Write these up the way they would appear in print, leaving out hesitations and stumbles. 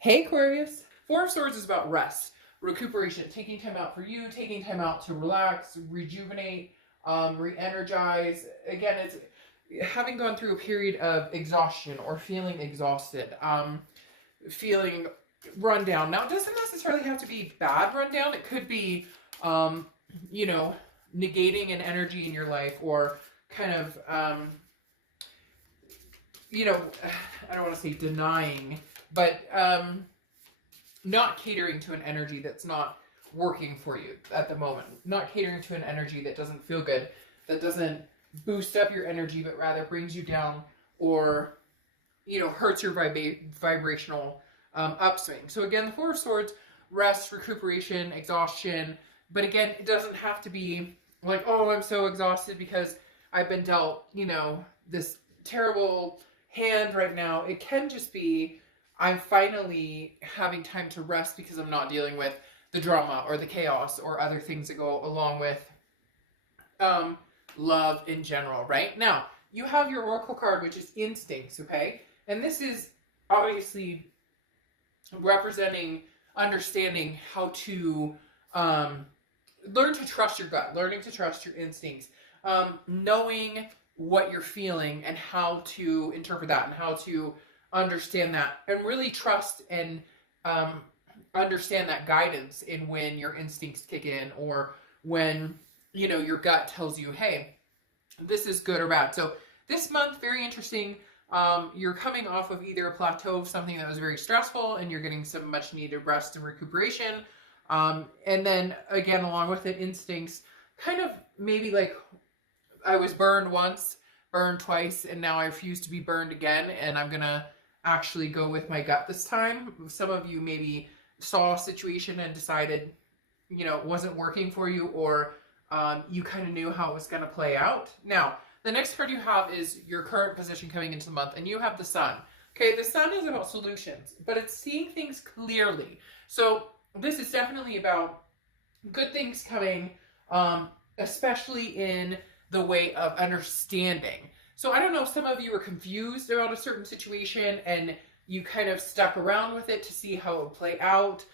Hey Aquarius! Four of Swords is about rest, recuperation, taking time out for you, taking time out to relax, rejuvenate, re-energize. Again, it's having gone through a period of exhaustion or feeling exhausted, feeling run down. Now, it doesn't necessarily have to be bad run down. It could be, um, you know, negating an energy in your life or kind of, you know, I don't want to say denying, but not catering to an energy that's not working for you at the moment. Not catering to an energy that doesn't feel good, that doesn't boost up your energy, but rather brings you down or, hurts your vibrational upswing. So again, the Four of Swords, rest, recuperation, exhaustion. But again, it doesn't have to be like, oh, I'm so exhausted because I've been dealt, this terrible hand right now. It can just be, I'm finally having time to rest because I'm not dealing with the drama or the chaos or other things that go along with love in general, right? Now, you have your oracle card, which is instincts, okay? And this is obviously representing understanding how to learn to trust your gut, learning to trust your instincts, knowing what you're feeling and how to interpret that and how to understand that and really trust and understand that guidance in when your instincts kick in or when your gut tells you, hey, this is good or bad. So this month, very interesting. You're coming off of either a plateau of something that was very stressful and you're getting some much needed rest and recuperation, and then again along with it, instincts kind of maybe like, I was burned once, burned twice, and now I refuse to be burned again, and I'm gonna actually go with my gut this time. Some of you maybe saw a situation and decided, it wasn't working for you, or you kind of knew how it was gonna play out. Now, the next card you have is your current position coming into the month, and you have the Sun. Okay, the Sun is about solutions, but it's seeing things clearly. So this is definitely about good things coming, especially in the way of understanding. So I don't know, some of you were confused about a certain situation and you kind of stuck around with it to see how it would play out,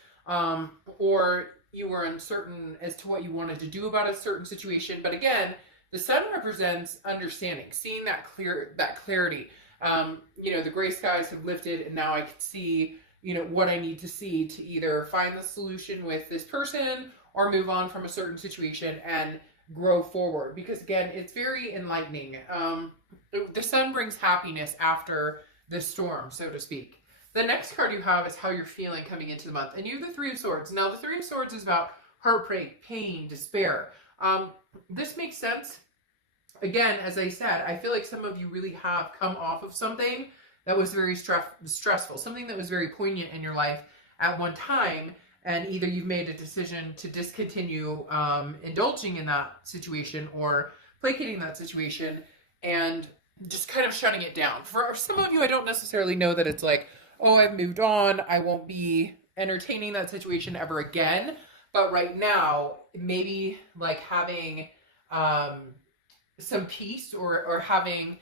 or you were uncertain as to what you wanted to do about a certain situation. But again, the Sun represents understanding, seeing that clarity. The gray skies have lifted and now I can see, what I need to see to either find the solution with this person or move on from a certain situation and grow forward. Because again, it's very enlightening. The Sun brings happiness after the storm, so to speak. The next card you have is how you're feeling coming into the month. And you have the Three of Swords. Now, the Three of Swords is about heartbreak, pain, despair. This makes sense. Again, as I said, I feel like some of you really have come off of something that was very stressful, something that was very poignant in your life at one time, and either you've made a decision to discontinue indulging in that situation or placating that situation and just kind of shutting it down. For some of you, I don't necessarily know that it's like, oh, I've moved on, I won't be entertaining that situation ever again. But right now, maybe like having some peace or having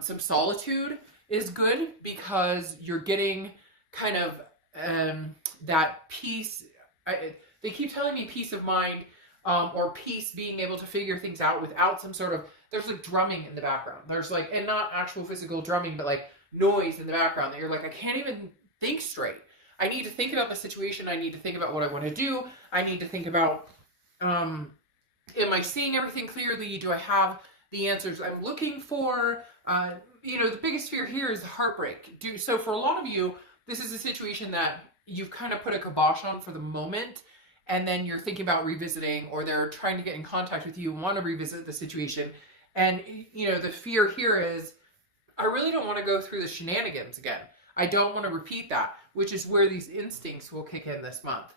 some solitude is good, because you're getting kind of that peace. They keep telling me peace of mind, or peace, being able to figure things out without some sort of, there's like drumming in the background. There's like, and not actual physical drumming, but like noise in the background that you're like, I can't even think straight. I need to think about the situation. I need to think about what I want to do. I need to think about, am I seeing everything clearly? Do I have the answers I'm looking for? The biggest fear here is heartbreak. So for a lot of you, this is a situation that you've kind of put a kibosh on for the moment, and then you're thinking about revisiting, or they're trying to get in contact with you and want to revisit the situation. And, the fear here is, I really don't want to go through the shenanigans again. I don't want to repeat that, which is where these instincts will kick in this month.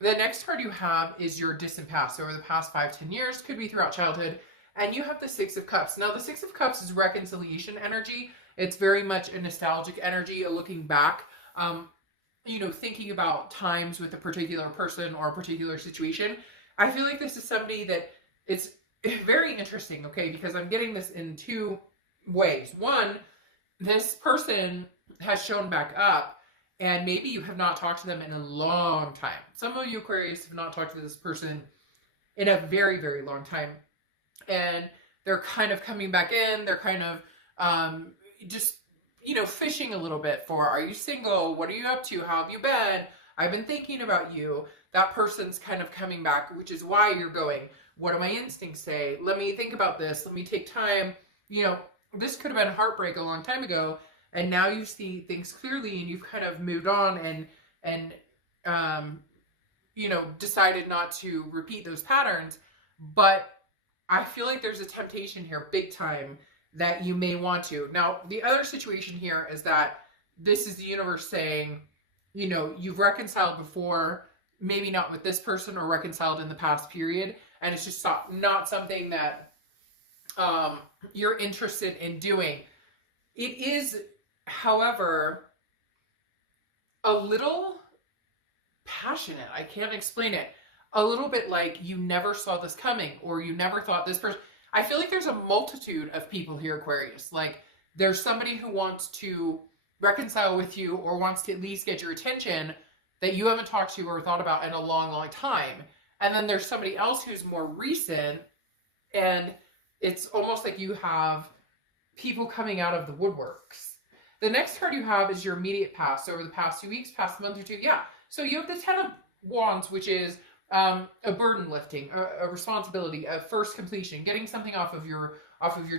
The next card you have is your distant past, over the past 5-10 years, could be throughout childhood. And you have the Six of Cups. Now, the Six of Cups is reconciliation energy. It's very much a nostalgic energy, a looking back, thinking about times with a particular person or a particular situation. I feel like this is somebody that it's very interesting, okay, because I'm getting this in two ways. One, this person has shown back up and maybe you have not talked to them in a long time. Some of you Aquarius have not talked to this person in a very, very long time. And they're kind of coming back in. They're kind of just, fishing a little bit for, are you single? What are you up to? How have you been? I've been thinking about you. That person's kind of coming back, which is why you're going, what do my instincts say? Let me think about this. Let me take time. This could have been heartbreak a long time ago. And now you see things clearly and you've kind of moved on and decided not to repeat those patterns. But I feel like there's a temptation here, big time, that you may want to. Now, the other situation here is that this is the universe saying, you've reconciled before, maybe not with this person or reconciled in the past period, and it's just not something that you're interested in doing. It is, however, a little passionate. I can't explain it. A little bit like you never saw this coming, or you never thought this person. I feel like there's a multitude of people here, Aquarius. Like, there's somebody who wants to reconcile with you or wants to at least get your attention that you haven't talked to or thought about in a long, long time. And then there's somebody else who's more recent, and it's almost like you have people coming out of the woodworks. The next card you have is your immediate past, over the past 2 weeks, past month or two. Yeah. So you have the Ten of Wands, which is a burden lifting, a responsibility, a first completion, getting something off of your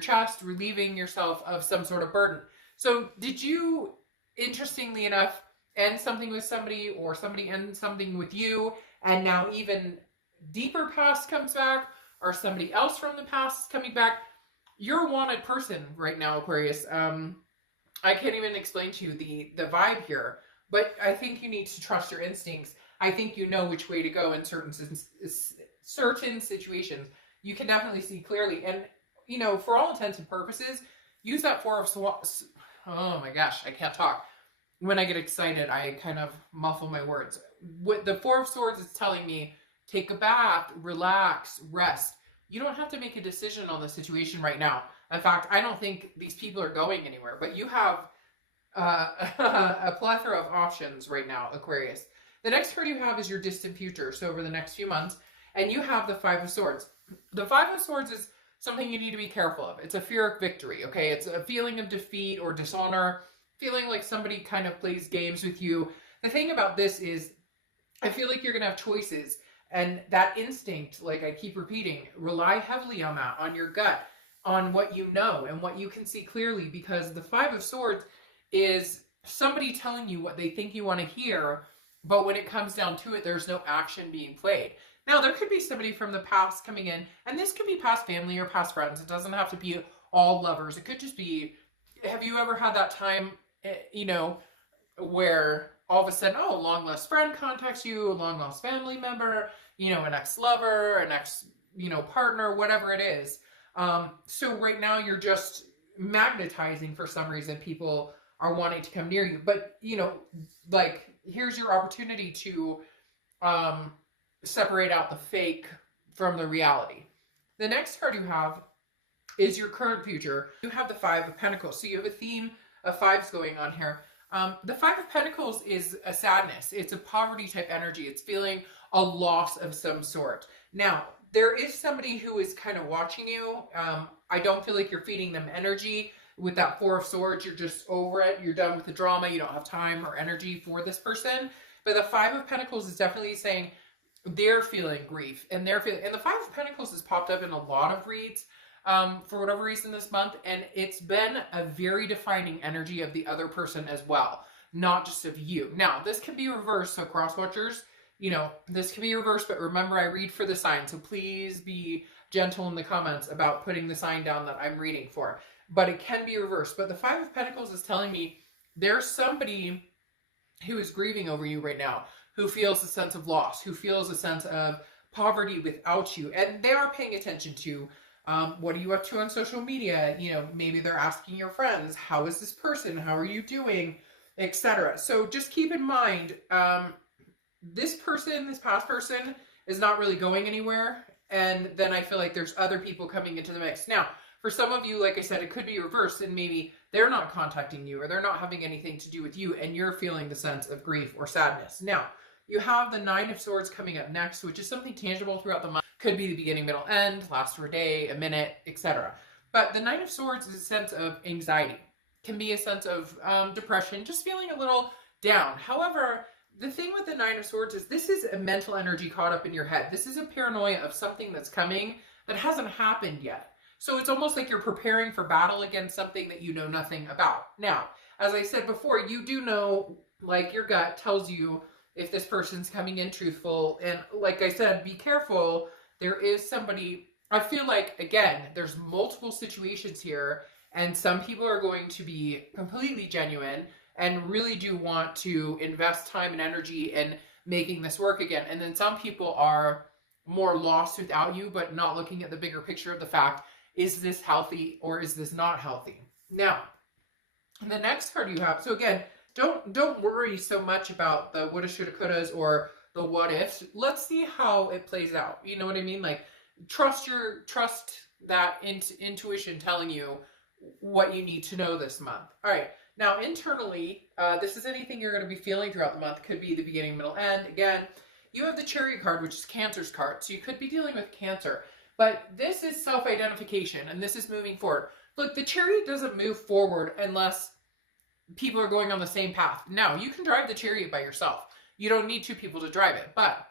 chest, relieving yourself of some sort of burden. So did you, interestingly enough, end something with somebody, or somebody end something with you, and now even deeper past comes back, or somebody else from the past is coming back? You're a wanted person right now, Aquarius. I can't even explain to you the vibe here, but I think you need to trust your instincts. I think you know which way to go in certain situations. You can definitely see clearly. And, for all intents and purposes, use that Four of Swords. Oh my gosh, I can't talk. When I get excited, I kind of muffle my words. What the Four of Swords is telling me, take a bath, relax, rest. You don't have to make a decision on the situation right now. In fact, I don't think these people are going anywhere, but you have a plethora of options right now, Aquarius. The next card you have is your distant future, so over the next few months, and you have the Five of Swords. The Five of Swords is something you need to be careful of. It's a fear of victory, okay? It's a feeling of defeat or dishonor, feeling like somebody kind of plays games with you. The thing about this is, I feel like you're going to have choices, and that instinct, like I keep repeating, rely heavily on that, on your gut, on what you know and what you can see clearly, because the Five of Swords is somebody telling you what they think you want to hear, but when it comes down to it, there's no action being played. Now, there could be somebody from the past coming in, and this could be past family or past friends. It doesn't have to be all lovers. It could just be, have you ever had that time, where all of a sudden, a long lost friend contacts you, a long lost family member, an ex-lover, an ex, partner, whatever it is. So right now you're just magnetizing for some reason people are wanting to come near you. But, like, here's your opportunity to separate out the fake from the reality. The next card you have is your current future. You have the Five of Pentacles. So you have a theme of fives going on here. The Five of Pentacles is a sadness. It's a poverty type energy. It's feeling a loss of some sort. Now, there is somebody who is kind of watching you. I don't feel like you're feeding them energy. With that Four of Swords, you're just over it. You're done with the drama. You don't have time or energy for this person. But the Five of Pentacles is definitely saying they're feeling grief. And the Five of Pentacles has popped up in a lot of reads for whatever reason this month. And it's been a very defining energy of the other person as well, not just of you. Now, this can be reversed. So cross-watchers, this can be reversed. But remember, I read for the sign. So please be gentle in the comments about putting the sign down that I'm reading for. But it can be reversed. But the Five of Pentacles is telling me there's somebody who is grieving over you right now, who feels a sense of loss, who feels a sense of poverty without you. And they are paying attention to what are you up to on social media? Maybe they're asking your friends, how is this person? How are you doing? Etc. So just keep in mind, this past person is not really going anywhere. And then I feel like there's other people coming into the mix. Now, for some of you, like I said, it could be reversed, and maybe they're not contacting you or they're not having anything to do with you, and you're feeling the sense of grief or sadness. Now, you have the Nine of Swords coming up next, which is something tangible throughout the month. Could be the beginning, middle, end, last for a day, a minute, etc. But the Nine of Swords is a sense of anxiety. Can be a sense of depression, just feeling a little down. However, the thing with the Nine of Swords is this is a mental energy caught up in your head. This is a paranoia of something that's coming that hasn't happened yet. So it's almost like you're preparing for battle against something that you know nothing about. Now, as I said before, you do know, like your gut tells you if this person's coming in truthful. And like I said, be careful. There is somebody, I feel like, again, there's multiple situations here, and some people are going to be completely genuine and really do want to invest time and energy in making this work again. And then some people are more lost without you, but not looking at the bigger picture of the fact, is this healthy or is this not healthy? Now, the next card you have, so again, don't worry so much about the woulda, shoulda, couldas or the what ifs. Let's see how it plays out. You know what I mean? Like, trust that intuition telling you what you need to know this month. All right. Now, internally, this is anything you're going to be feeling throughout the month. Could be the beginning, middle, end. Again, you have the Chariot card, which is Cancer's card. So you could be dealing with Cancer. But this is self-identification, and this is moving forward. Look, the Chariot doesn't move forward unless people are going on the same path. Now, you can drive the Chariot by yourself. You don't need two people to drive it. But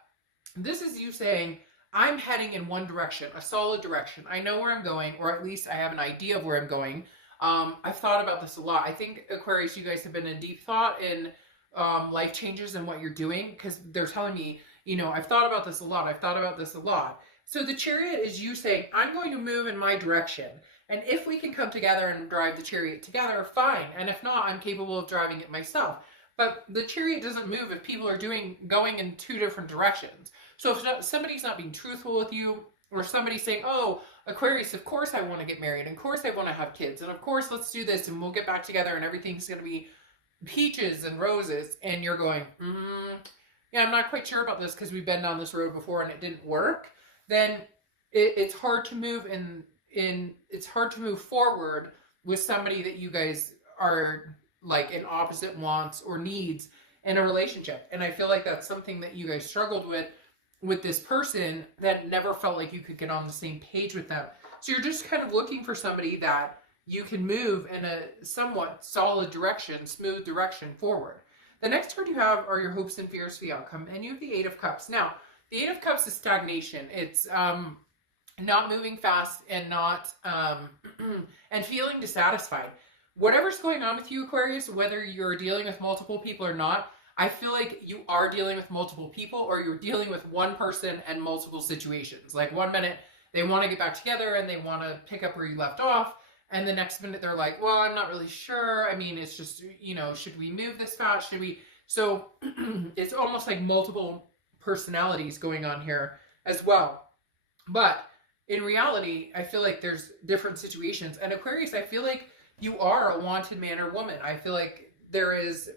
this is you saying, I'm heading in one direction, a solid direction. I know where I'm going, or at least I have an idea of where I'm going. I've thought about this a lot. I think, Aquarius, you guys have been in deep thought in life changes and what you're doing, because they're telling me, you know, I've thought about this a lot. I've thought about this a lot. So the Chariot is you saying, I'm going to move in my direction. And if we can come together and drive the Chariot together, fine. And if not, I'm capable of driving it myself. But the Chariot doesn't move if people are going in two different directions. So if somebody's not being truthful with you, or somebody's saying, oh, Aquarius, of course I want to get married, and of course I want to have kids, and of course let's do this, and we'll get back together, and everything's going to be peaches and roses, and you're going, yeah, I'm not quite sure about this because we've been down this road before and it didn't work, then it's hard to move it's hard to move forward with somebody that you guys are like in opposite wants or needs in a relationship. And I feel like that's something that you guys struggled with this person, that never felt like you could get on the same page with them. So you're just kind of looking for somebody that you can move in a somewhat solid direction, smooth direction forward. The next card you have are your hopes and fears for the outcome, and you have the Eight of Cups. Now, the Eight of Cups is stagnation. It's not moving fast and not and feeling dissatisfied. Whatever's going on with you, Aquarius, whether you're dealing with multiple people or not, I feel like you are dealing with multiple people, or you're dealing with one person and multiple situations. Like one minute they want to get back together and they want to pick up where you left off, and the next minute they're like, well, I'm not really sure. I mean, it's just, you know, should we move this fast? Should we? So it's almost like multiple personalities going on here as well. But in reality, I feel like there's different situations. And Aquarius, I feel like you are a wanted man or woman. I feel like there is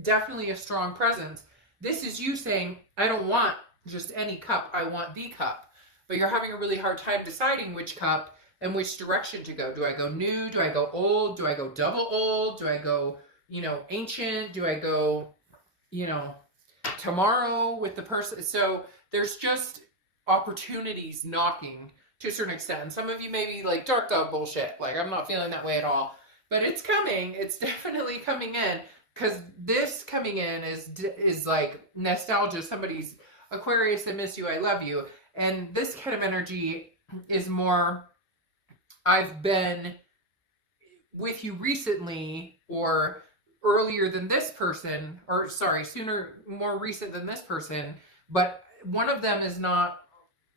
definitely a strong presence. This is you saying, I don't want just any cup, I want the cup. But you're having a really hard time deciding which cup and which direction to go. Do I go new? Do I go old? Do I go double old? Do I go, you know, ancient? Do I go, you know, tomorrow with the person? So there's just opportunities knocking to a certain extent. And some of you may be like, dark dog bullshit. Like, I'm not feeling that way at all. But it's coming. It's definitely coming in. Because this coming in is like nostalgia. Somebody's Aquarius, I miss you, I love you. And this kind of energy is more, I've been with you recently, or earlier than this person, or sorry, more recent than this person, but one of them is not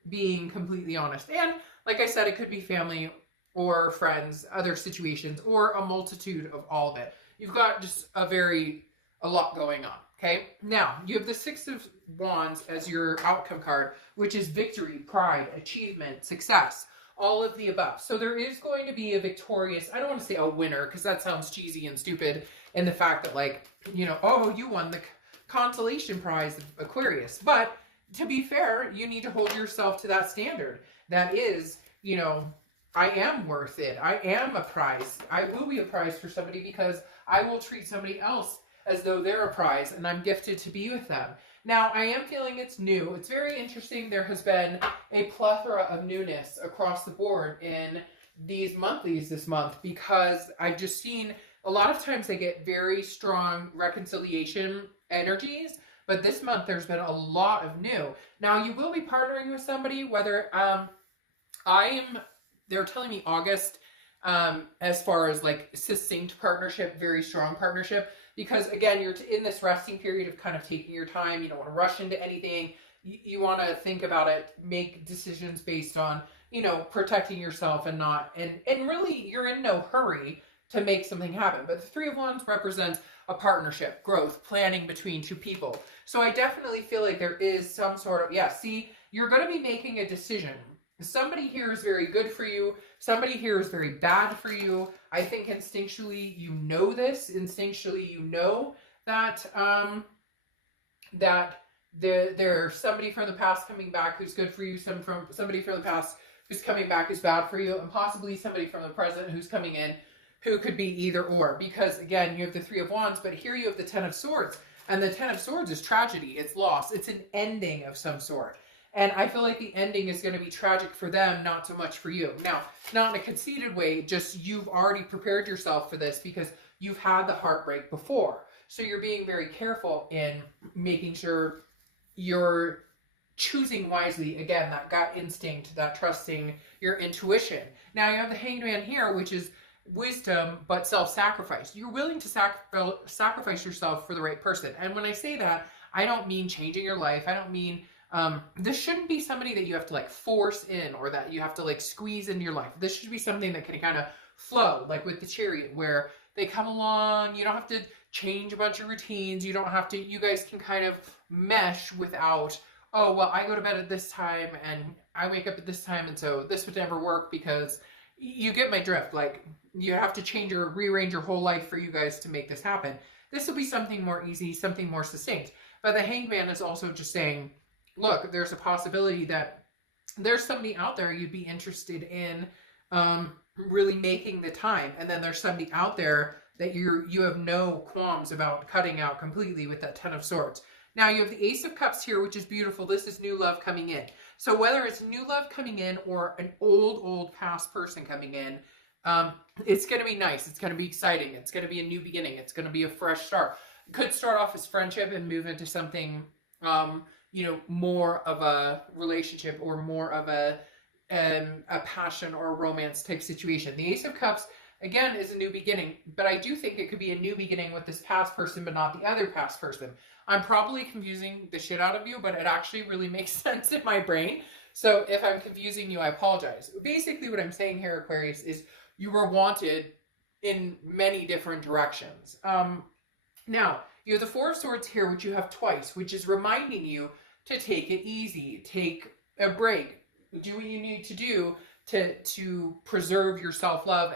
being completely honest. And like I said, it could be family or friends, other situations, or a multitude of all of it. You've got just a lot going on, okay? Now, you have the Six of Wands as your outcome card, which is victory, pride, achievement, success, all of the above. So there is going to be a victorious, I don't want to say a winner, because that sounds cheesy and stupid, in the fact that, like, you know, oh, you won the consolation prize of Aquarius. But to be fair, you need to hold yourself to that standard. That is, you know, I am worth it. I am a prize. I will be a prize for somebody because I will treat somebody else as though they're a prize and I'm gifted to be with them. Now, I am feeling it's new. It's very interesting. There has been a plethora of newness across the board in these monthlies this month because I've just seen a lot of times they get very strong reconciliation energies, but this month there's been a lot of new. Now, you will be partnering with somebody, whether they're telling me August, as far as like succinct partnership, very strong partnership, because again, you're in this resting period of kind of taking your time. You don't want to rush into anything. You want to think about it, make decisions based on, you know, protecting yourself and not, and really you're in no hurry to make something happen. But the Three of Wands represents a partnership, growth, planning between two people. So I definitely feel like there is some sort of, yeah, see, you're going to be making a decision. Somebody here is very good for you. Somebody here is very bad for you. I think instinctually you know this. Instinctually you know that there's somebody from the past coming back who's good for you. Somebody from the past who's coming back who's bad for you, and possibly somebody from the present who's coming in who could be either or. Because again, you have the Three of Wands, but here you have the Ten of Swords, and the Ten of Swords is tragedy. It's loss. It's an ending of some sort. And I feel like the ending is going to be tragic for them, not so much for you. Now, not in a conceited way, just you've already prepared yourself for this because you've had the heartbreak before. So you're being very careful in making sure you're choosing wisely. Again, that gut instinct, that trusting your intuition. Now you have the Hanged Man here, which is wisdom, but self-sacrifice. You're willing to sacrifice yourself for the right person. And when I say that, I don't mean changing your life. I don't mean... this shouldn't be somebody that you have to like force in or that you have to like squeeze into your life. This should be something that can kind of flow, like with the Chariot, where they come along. You don't have to change a bunch of routines. You don't have to, you guys can kind of mesh without, oh, well, I go to bed at this time and I wake up at this time, and so this would never work, because you get my drift. Like, you have to change or rearrange your whole life for you guys to make this happen. This will be something more easy, something more succinct. But the Hanged Man is also just saying, look, there's a possibility that there's somebody out there you'd be interested in really making the time. And then there's somebody out there that you have no qualms about cutting out completely with that Ten of Swords. Now you have the Ace of Cups here, which is beautiful. This is new love coming in. So whether it's new love coming in or an old past person coming in, it's going to be nice. It's going to be exciting. It's going to be a new beginning. It's going to be a fresh start. It could start off as friendship and move into something you know, more of a relationship or more of a passion or a romance type situation. The Ace of Cups, again, is a new beginning, but I do think it could be a new beginning with this past person, but not the other past person. I'm probably confusing the shit out of you, but it actually really makes sense in my brain. So if I'm confusing you, I apologize. Basically what I'm saying here, Aquarius, is you were wanted in many different directions. Now, you have the Four of Swords here, which you have twice, which is reminding you to take it easy, take a break, do what you need to do to preserve your self-love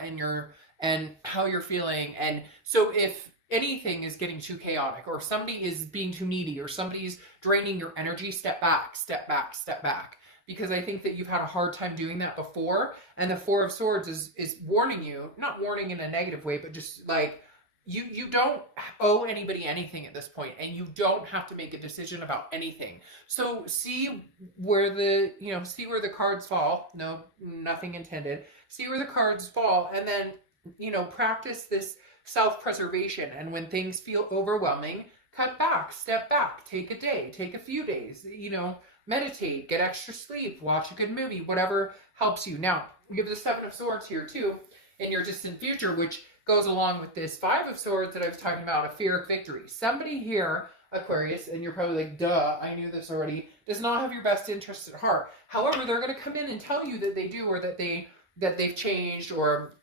and how you're feeling. And so if anything is getting too chaotic, or somebody is being too needy, or somebody's draining your energy, step back, step back, step back. Because I think that you've had a hard time doing that before. And the Four of Swords is warning you, not warning in a negative way, but just like, you don't owe anybody anything at this point, and you don't have to make a decision about anything. So see where the cards fall. No, nothing intended. See where the cards fall, and then, you know, practice this self-preservation. And when things feel overwhelming, cut back, step back, take a day, take a few days, you know, meditate, get extra sleep, watch a good movie, whatever helps you. Now, you have the Seven of Swords here too in your distant future, which goes along with this Five of Swords that I was talking about, a fear of victory. Somebody here, Aquarius, and you're probably like, duh, I knew this already, does not have your best interests at heart. However, they're going to come in and tell you that they do, or that they've changed, or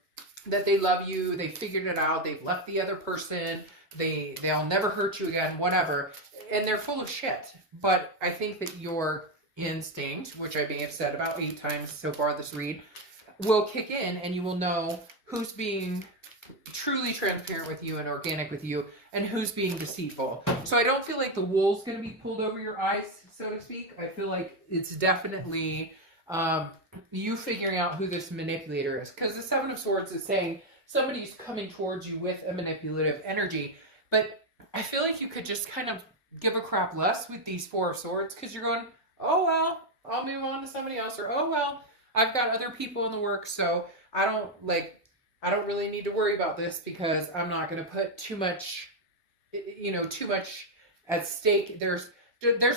that they love you, they figured it out, they've left the other person, they'll never hurt you again, whatever. And they're full of shit. But I think that your instinct, which I may have said about 8 times so far this read, will kick in, and you will know who's being truly transparent with you and organic with you, and who's being deceitful. So I don't feel like the wool's going to be pulled over your eyes, so to speak. I feel like it's definitely You figuring out who this manipulator is. Because the Seven of Swords is saying somebody's coming towards you with a manipulative energy. But I feel like you could just kind of give a crap less with these Four of Swords, because you're going, oh, well, I'll move on to somebody else. Or, oh, well, I've got other people in the works, so I don't really need to worry about this because I'm not going to put too much at stake. There's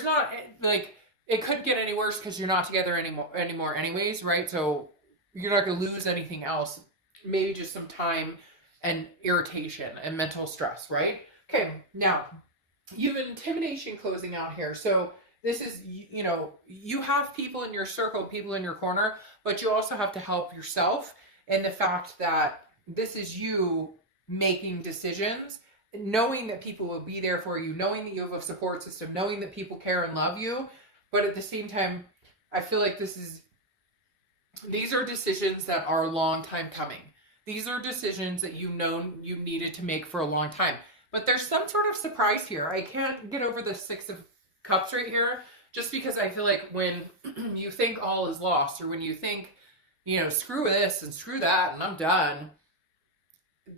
not, like, it couldn't get any worse because you're not together anymore anyways, right? So you're not going to lose anything else. Maybe just some time and irritation and mental stress, right? Okay, now, you have intimidation closing out here. So this is, you have people in your circle, people in your corner, but you also have to help yourself. And the fact that this is you making decisions, knowing that people will be there for you, knowing that you have a support system, knowing that people care and love you. But at the same time, I feel like these are decisions that are a long time coming. These are decisions that you needed to make for a long time. But there's some sort of surprise here. I can't get over the Six of Cups right here, just because I feel like when you think all is lost, or when you think, screw this and screw that and I'm done,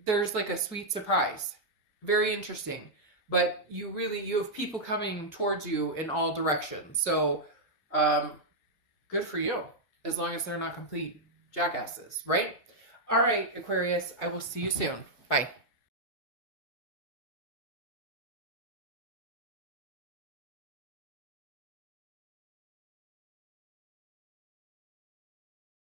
there's like a sweet surprise. Very interesting. But you have people coming towards you in all directions. So, good for you. As long as they're not complete jackasses, right? All right, Aquarius, I will see you soon. Bye.